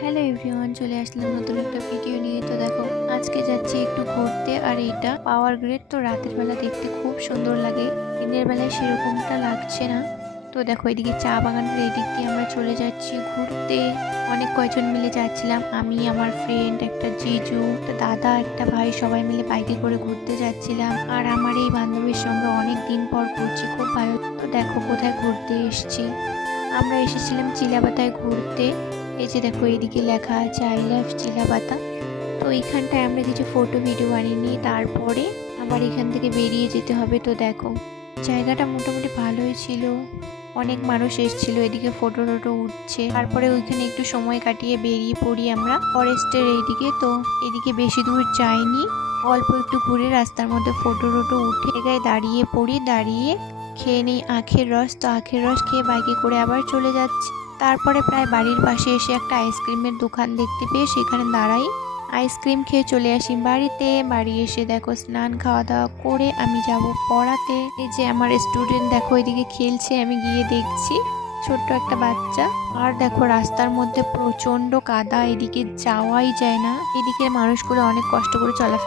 Hello everyone, চলে আসলাম নতুন একটা ভিডিও নিয়ে। তো দেখো, আজকে যাচ্ছি একটু ঘুরতে। আর এটা পাওয়ার গ্রিড, তো রাতের বেলা দেখতে খুব সুন্দর লাগে, দিনের বেলায় সেরকমটা লাগছে না। তো দেখো, এদিকে চা বাগানের এদিক দিয়ে আমরা চলে যাচ্ছি ঘুরতে। অনেক কয়জন মিলে যাচ্ছিলাম, আমি, আমার ফ্রেন্ড, একটা জিজু, একটা দাদা, একটা ভাই, সবাই মিলে বাইকে করে ঘুরতে যাচ্ছিলাম। আর আমার এই বান্ধবীর সঙ্গে অনেক দিন পর ঘুরছি, খুব ভালো। তো দেখো কোথায় ঘুরতে এসেছি। আমরা এসেছিলাম চিলাপাতায় ঘুরতে। এই যে দেখো, এদিকে লেখা আছে আই লাভ চিলাপাতা। তো এইখানটায় আমরা কিছু ফটো ভিডিও বানিয়ে তারপরে আবার এখান থেকে বেরিয়ে যেতে হবে। তো দেখো, জায়গাটা মোটামুটি ভালোই ছিল, অনেক মানুষ এসেছিল, এদিকে ফটো টটো উঠছে। তারপরে ওইখানে একটু সময় কাটিয়ে বেরিয়ে পড়ি আমরা ফরেস্টের এইদিকে। তো এদিকে বেশি দূর যাইনি, অল্প একটু ঘুরে রাস্তার মধ্যে ফটো টটো উঠে জায়গায় দাঁড়িয়ে পড়ি, দাঁড়িয়ে খেয়ে নিই আখের রস। তো আখের রস খেয়ে বাইকে করে আবার চলে যাচ্ছি। তারপরে প্রায় বাড়ির পাশে এসে একটা আইসক্রিমের দোকান দেখতে পেয়ে সেখানে দাঁড়াই, আইসক্রিম খেয়ে চলে আসি বাড়িতে। বাড়ি এসে দেখো স্নান খাওয়া দাওয়া করে আমি যাব পড়াতে। এই যে আমার স্টুডেন্ট দেখো এদিকে খেলছে, আমি গিয়ে দেখছি, ছোট্ট একটা বাচ্চা। আর দেখো রাস্তার মধ্যে প্রচন্ড কাদা, এদিকে যাওয়াই যায় না, এদিকে মানুষগুলো অনেক কষ্ট করে চলাফেরা